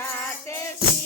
બીજા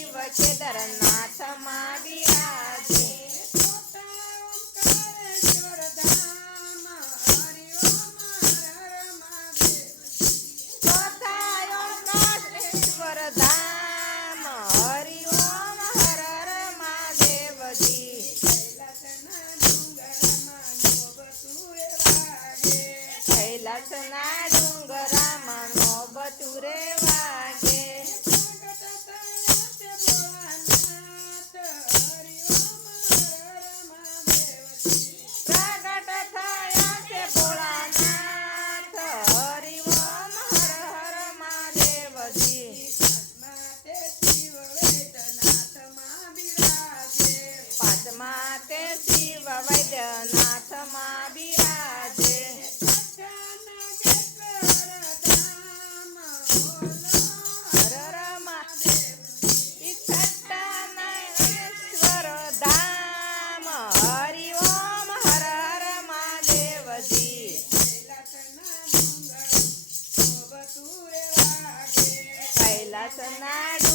ವಾಸನಾಡು